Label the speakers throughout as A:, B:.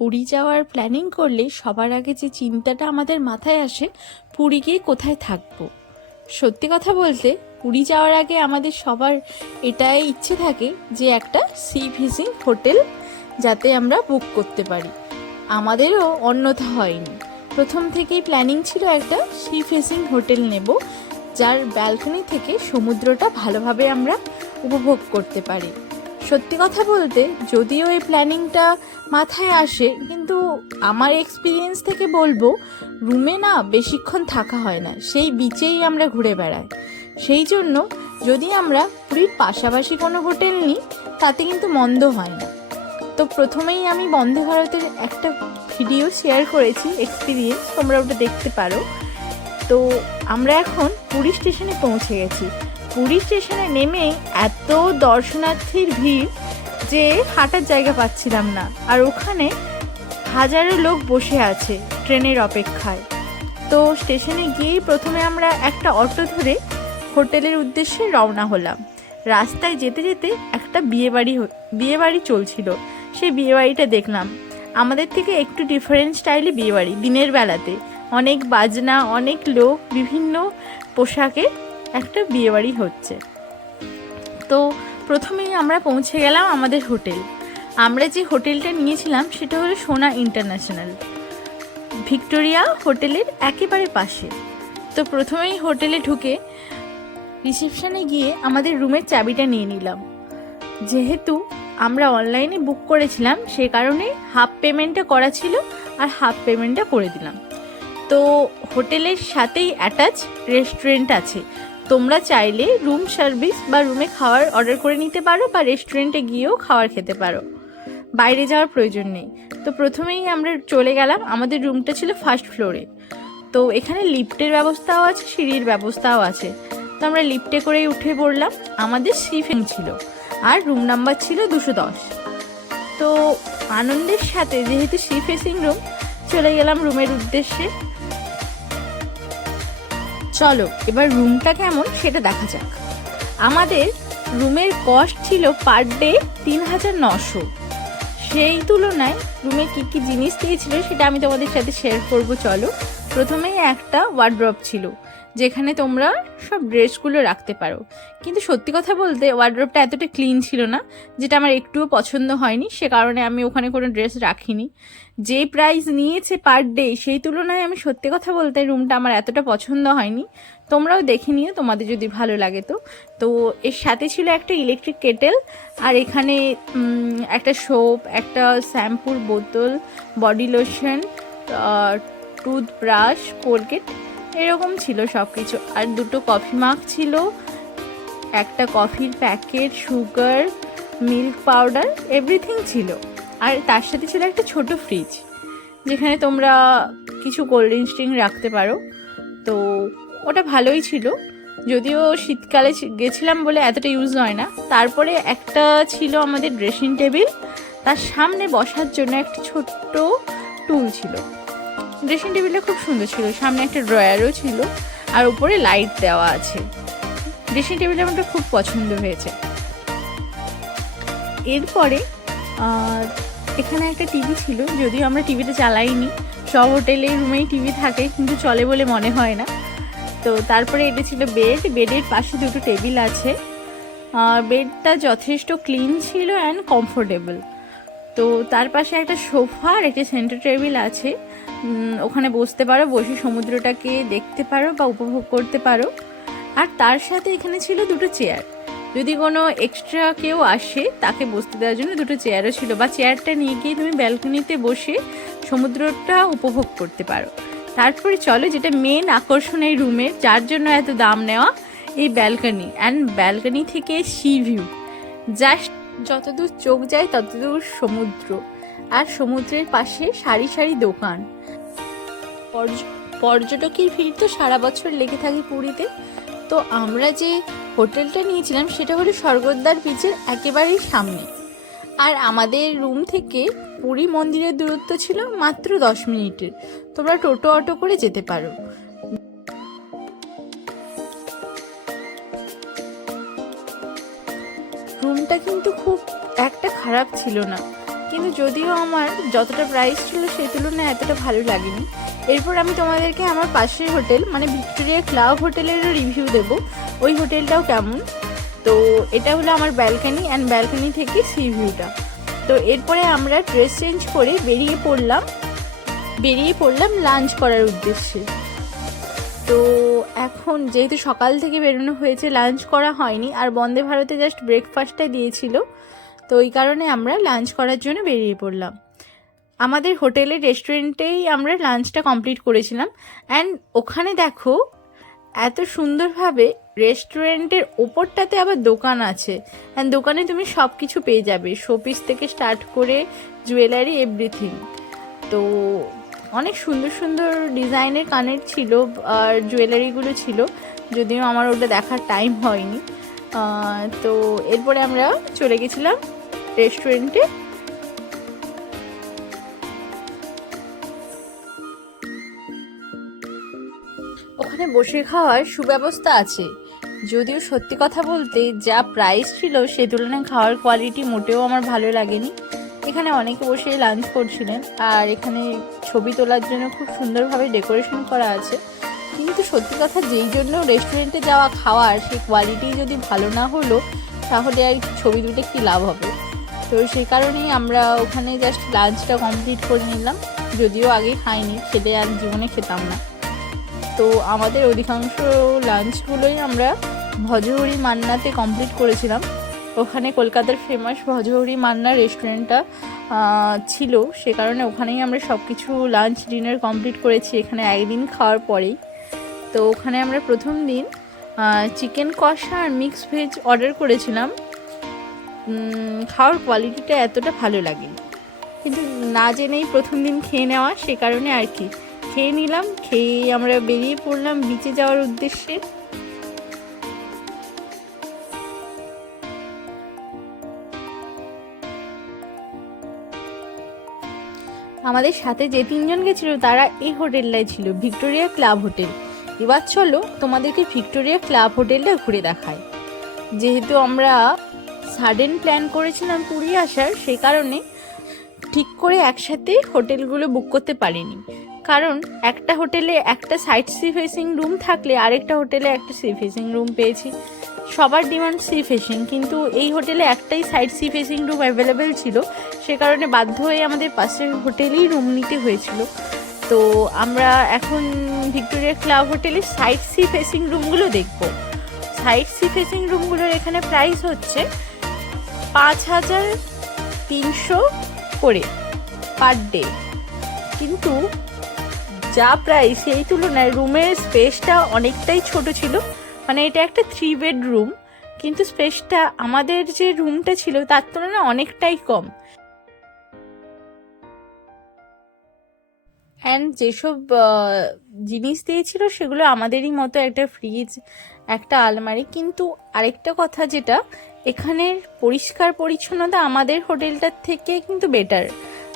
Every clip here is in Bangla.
A: পুরী যাওয়ার প্ল্যানিং করলে সবার আগে যে চিন্তাটা আমাদের মাথায় আসে, পুরী গিয়ে কোথায় থাকব? সত্যি কথা বলতে, পুরী যাওয়ার আগে আমাদের সবার এটাই ইচ্ছে থাকে যে একটা সি ভিজিং হোটেল যাতে আমরা বুক করতে পারি। আমাদেরও অন্যথা হয়নি। প্রথম থেকেই প্ল্যানিং ছিল একটা সি ফেসিং হোটেল নেব, যার ব্যালকনি থেকে সমুদ্রটা ভালোভাবে আমরা উপভোগ করতে পারি। সত্যি কথা বলতে, যদিও এই প্ল্যানিংটা মাথায় আসে, কিন্তু আমার এক্সপিরিয়েন্স থেকে বলব, রুমে না বেশিক্ষণ থাকা হয় না, সেই বিচেই আমরা ঘুরে বেড়াই। সেই জন্য যদি আমরা পুরীর পাশাপাশি কোনো হোটেল নিই, তাতে কিন্তু মন্দ হয় না। তো প্রথমেই আমি বন্দে ভারতের একটা ভিডিও শেয়ার করেছি এক্সপিরিয়েন্স তোমরা ওটা দেখতে পারো। তো আমরা এখন পুরী স্টেশনে পৌঁছে গেছি। পুরী স্টেশনে নেমে এত দর্শনার্থীর ভিড় যে হাঁটার জায়গা পাচ্ছিলাম না। আর ওখানে হাজারো লোক বসে আছে ট্রেনের অপেক্ষায়। তো স্টেশনে গিয়েই প্রথমে আমরা একটা অটো ধরে হোটেলের উদ্দেশ্যে রওনা হলাম। রাস্তায় যেতে যেতে একটা বিয়েবাড়ি বিয়েবাড়ি চলছিল। সেই বিয়েবাড়িটা দেখলাম। আমাদের থেকে একটু ডিফারেন্ট স্টাইলে বিয়েবাড়ি দিনের বেলাতে। অনেক বাজনা, অনেক লোক, বিভিন্ন পোশাকে একটা বিয়েবাড়ি হচ্ছে। তো প্রথমেই আমরা পৌঁছে গেলাম আমাদের হোটেল। আমরা যে হোটেলটা নিয়েছিলাম সেটা হলো সোনা ইন্টারন্যাশনাল। ভিক্টোরিয়া হোটেলের একেবারে পাশে। তো প্রথমেই হোটেলে ঢুকে রিসেপশানে গিয়ে আমাদের রুমের চাবিটা নিয়ে নিলাম। যেহেতু আমরা অনলাইনে বুক করেছিলাম, সে কারণে হাফ পেমেন্টটা করা ছিল আর হাফ পেমেন্টটা করে দিলাম। তো হোটেলের সাথেই অ্যাটাচ রেস্টুরেন্ট আছে। তোমরা চাইলে রুম সার্ভিস বা রুমে খাবার অর্ডার করে নিতে পারো বা রেস্টুরেন্টে গিয়েও খাবার খেতে পারো। বাইরে যাওয়ার প্রয়োজন নেই। তো প্রথমেই আমরা চলে গেলাম, আমাদের রুমটা ছিল ফার্স্ট ফ্লোরে তো এখানে লিফটের ব্যবস্থাও আছে, সিঁড়ির ব্যবস্থাও আছে। তো আমরা লিফটে করেই উঠে পড়লাম। আমাদের সিফিং ছিল আর রুম নাম্বার ছিল দুশো দশ। তো আনন্দের সাথে যেহেতু সি ফেসিং রুম চলে গেলাম রুমের উদ্দেশ্যে। চলো, এবার রুমটা কেমন সেটা দেখা যাক। আমাদের রুমের কস্ট ছিল পার ডে তিন হাজার নশো। সেই তুলনায় রুমে কী কী জিনিস দিয়েছিল সেটা আমি তোমাদের সাথে শেয়ার করব, চলো। প্রথমেই একটা ওয়ার্ড্রপ ছিল। যেখানে তোমরা সব ড্রেসগুলো রাখতে পারো। কিন্তু সত্যি কথা বলতে ওয়ার্ড্রপটা এতটা ক্লিন ছিল না, যেটা আমার একটুও পছন্দ হয়নি, সে কারণে আমি ওখানে কোনো ড্রেস রাখিনি। যে প্রাইস নিয়েছে পার ডে সেই তুলনায় আমি সত্যি কথা বলতে রুমটা আমার এতটা পছন্দ হয়নি। তোমরাও দেখে নিও, তোমাদের যদি ভালো লাগে তো। তো এর সাথে ছিল একটা ইলেকট্রিক কেটেল আর এখানে একটা সোপ একটা শ্যাম্পুর বোতল বডি লোশন টুথব্রাশ কোলগেট এরকম ছিল সব কিছু আর দুটো কফি মাগ ছিল, একটা কফির packet sugar milk powder everything ছিল। আর তার সাথে ছিল একটা ছোট ফ্রিজ যেখানে তোমরা কিছু কোল্ড ড্রিঙ্কস ট্রিঙ্ক রাখতে পারো। তো ওটা ভালোই ছিল। যদিও শীতকালে গেছিলাম বলে এতটা ইউজ হয় না। তারপরে একটা ছিল আমাদের ড্রেসিং টেবিল তার সামনে বসার জন্য একটা ছোট্ট টুল ছিল। ড্রেসিং টেবিলটা খুব সুন্দর ছিল। সামনে একটা ড্রয়ারও ছিল আর উপরে লাইট দেওয়া আছে। ড্রেসিং টেবিলটা আমার খুব পছন্দ হয়েছে। এরপরে এখানে একটা টিভি ছিল, যদিও আমরা টিভিটা চালাইনি। সব হোটেলে, রুমেই টিভি থাকে, কিন্তু চলে বলে মনে হয় না। তো তারপরে এটা ছিল বেড। বেডের পাশে দুটো টেবিল আছে। বেডটা যথেষ্ট ক্লিন ছিল অ্যান্ড কমফোর্টেবল। তো তার পাশে একটা সোফা আর একটা সেন্টার টেবিল আছে। ওখানে বসতে পারো, বসে সমুদ্রটাকে দেখতে পারো বা উপভোগ করতে পারো। আর তার সাথে এখানে ছিল দুটো চেয়ার যদি কোনো এক্সট্রা কেউ আসে, তাকে বসতে দেওয়ার জন্য দুটো চেয়ারও ছিল। বা চেয়ারটা নিয়ে গিয়ে তুমি ব্যালকনিতে বসে সমুদ্রটা উপভোগ করতে পারো। তারপরে চলো, যেটা মেন আকর্ষণ এই রুমের যার জন্য এত দাম নেওয়া, এই ব্যালকনি অ্যান্ড ব্যালকনি থেকে সি ভিউ জাস্ট যতদূর চোখ যায়, ততদূর সমুদ্র। আর সমুদ্রের পাশে সারি সারি দোকান। পর্যটকের ভিড় তো সারা বছর লেগে থাকে পুরীতে। তো আমরা যে হোটেলটা নিয়েছিলাম, সেটা হলো স্বর্গদ্বার বিচের একেবারেই সামনে। আর আমাদের রুম থেকে পুরী মন্দিরের দূরত্ব ছিল মাত্র দশ মিনিটের তোমরা টোটো অটো করে যেতে পারো। রুমটা কিন্তু খুব একটা খারাপ ছিল না। কিন্তু যদিও আমার যতটা প্রাইস ছিল সেই তুলনায় এতটা ভালো লাগেনি। এরপর আমি তোমাদেরকে আমার পাশের হোটেল মানে ভিক্টোরিয়া ক্লাব হোটেলেরও রিভিউ দেবো। ওই হোটেলটাও কেমন? তো এটা হলো আমার ব্যালকানি অ্যান্ড ব্যালকানি থেকে সি ভিউটা তো এরপরে আমরা ড্রেস চেঞ্জ করে বেরিয়ে পড়লাম। বেরিয়ে পড়লাম লাঞ্চ করার উদ্দেশ্যে। তো এখন যেহেতু সকাল থেকে বেরোনো হয়েছে লাঞ্চ করা হয়নি। আর বন্দে ভারতে জাস্ট ব্রেকফাস্টটা দিয়েছিল। তো ওই কারণে আমরা লাঞ্চ করার জন্য বেরিয়ে পড়লাম। আমাদের হোটেলের রেস্টুরেন্টেই আমরা লাঞ্চটা কমপ্লিট করেছিলাম। অ্যান্ড ওখানে দেখো, এত সুন্দরভাবে রেস্টুরেন্টের ওপরটাতে আবার দোকান আছে। অ্যান্ড দোকানে তুমি সব কিছু পেয়ে যাবে। শোপিস থেকে স্টার্ট করে জুয়েলারি এভরিথিং তো অনেক সুন্দর সুন্দর ডিজাইনের কানের ছিল আর জুয়েলারিগুলো ছিল। যদিও আমার ওটা দেখার টাইম হয়নি। তো এরপরে আমরা চলে গেছিলাম রেস্টুরেন্টে। ওখানে বসে খাওয়ার সুব্যবস্থা আছে। যদিও সত্যি কথা বলতে যা প্রাইস ছিল সে তুলনায় খাওয়ার কোয়ালিটি মোটেও আমার ভালো লাগেনি। এখানে অনেকে বসে লাঞ্চ করছিলেন আর এখানে ছবি তোলার জন্য খুব সুন্দরভাবে ডেকোরেশন করা আছে। কিন্তু সত্যি কথা যেই জন্য রেস্টুরেন্টে যাওয়া খাওয়ার সেই কোয়ালিটি যদি ভালো না হলো, তাহলে আর ছবি তুলে কি লাভ হবে? তো সেই কারণেই আমরা ওখানে জাস্ট লাঞ্চটা কমপ্লিট করে নিলাম। যদিও আগে খাইনি, খেতে আর জীবনে খেতাম না। তো আমাদের অধিকাংশ লাঞ্চগুলোই আমরা ভজহরি মান্নাতে কমপ্লিট করেছিলাম। ওখানে কলকাতার ফেমাস ভজহরি মান্না রেস্টুরেন্টটা ছিল। সে কারণে ওখানেই আমরা সব কিছু লাঞ্চ ডিনার কমপ্লিট করেছি। এখানে একদিন খাওয়ার পরেই। তো ওখানে আমরা প্রথম দিন চিকেন কষা আর মিক্স ভেজ অর্ডার করেছিলাম। খাওয়ার কোয়ালিটিটা এতটা ভালো লাগে কিন্তু না জেনেই প্রথম দিন খেয়ে নেওয়া, সে কারণে আর কি। খেয়ে নিলাম, খেয়ে আমরা বেরিয়ে পড়লাম বিচে যাওয়ার উদ্দেশ্যে। আমাদের সাথে যে তিনজন গেছিল, তারা এই হোটেলটাই ছিল, ভিক্টোরিয়া ক্লাব হোটেল। এবার চলো তোমাদেরকে ভিক্টোরিয়া ক্লাব হোটেলটা ঘুরে দেখায় যেহেতু আমরা সাডেন প্ল্যান করেছিলাম পুরী আসার, সেই কারণে ঠিক করে একসাথে হোটেলগুলো বুক করতে পারিনি। কারণ একটা হোটেলে একটা সাইড সি ফেসিং রুম থাকলে আরেকটা হোটেলে একটা সি ফেসিং রুম পেয়েছি। সবার ডিমান্ড সি ফেসিং কিন্তু এই হোটেলে একটাই side sea facing room available ছিল। সে কারণে বাধ্য হয়ে আমাদের পাশের হোটেলেই রুম নিতে হয়েছিল। তো আমরা এখন ভিক্টোরিয়া ক্লাব হোটেলে সাইড সি ফেসিং রুমগুলো দেখব। সাইড সি ফেসিং রুমগুলোর এখানে প্রাইস হচ্ছে পাঁচ হাজার তিনশো করে পার ডে। কিন্তু যা প্রাইস সেই তুলনায় রুমের স্পেসটা অনেকটাই ছোট ছিল। মানে এটা একটা থ্রি বেডরুম কিন্তু স্পেসটা আমাদের যে রুমটা ছিল তার তুলনায় অনেকটাই কম। অ্যান্ড যেসব জিনিস দিয়েছিল সেগুলো আমাদেরই মতো একটা ফ্রিজ একটা আলমারি। কিন্তু আরেকটা কথা যেটা এখানের পরিষ্কার পরিচ্ছন্নতা আমাদের হোটেলটার থেকে কিন্তু বেটার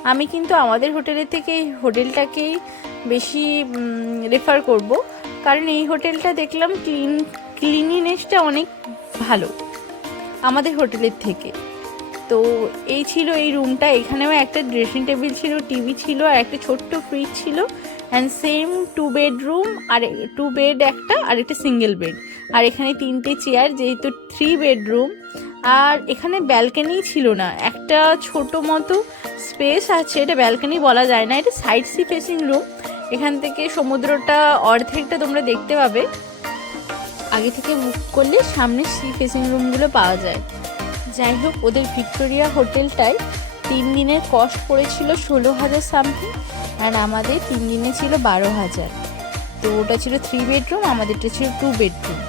A: আমি কিন্তু আমাদের হোটেলের থেকে এই হোটেলটাকেই বেশি রেফার করব। কারণ এই হোটেলটা দেখলাম ক্লিন ক্লিনিনেসটা অনেক ভালো আমাদের হোটেলের থেকে। তো এই ছিল এই রুমটা এখানেও একটা ড্রেসিং টেবিল ছিল টিভি ছিল, আর একটা ছোট্ট ফ্রিজ ছিল। অ্যান্ড সেম টু বেডরুম আর টু বেড একটা, আর একটা সিঙ্গেল বেড আর এখানে তিনটে চেয়ার যেহেতু থ্রি বেডরুম আর এখানে ব্যালকানি ছিল না। একটা ছোট মতো স্পেস আছে, এটা ব্যালকানি বলা যায় না। এটা সাইড সি ফেসিং রুম এখান থেকে সমুদ্রটা অর্ধেকটা তোমরা দেখতে পাবে। আগে থেকে বুক করলে সামনে সি ফেসিং রুমগুলো পাওয়া যায়। যাই হোক, ওদের ভিক্টোরিয়া হোটেলটায় তিন দিনের কস্ট পড়েছিল ষোলো হাজার সামথিং আর আমাদের তিন দিনে ছিল বারো হাজার। তো ওটা ছিল থ্রি বেডরুম আমাদেরটা ছিল টু বেডরুম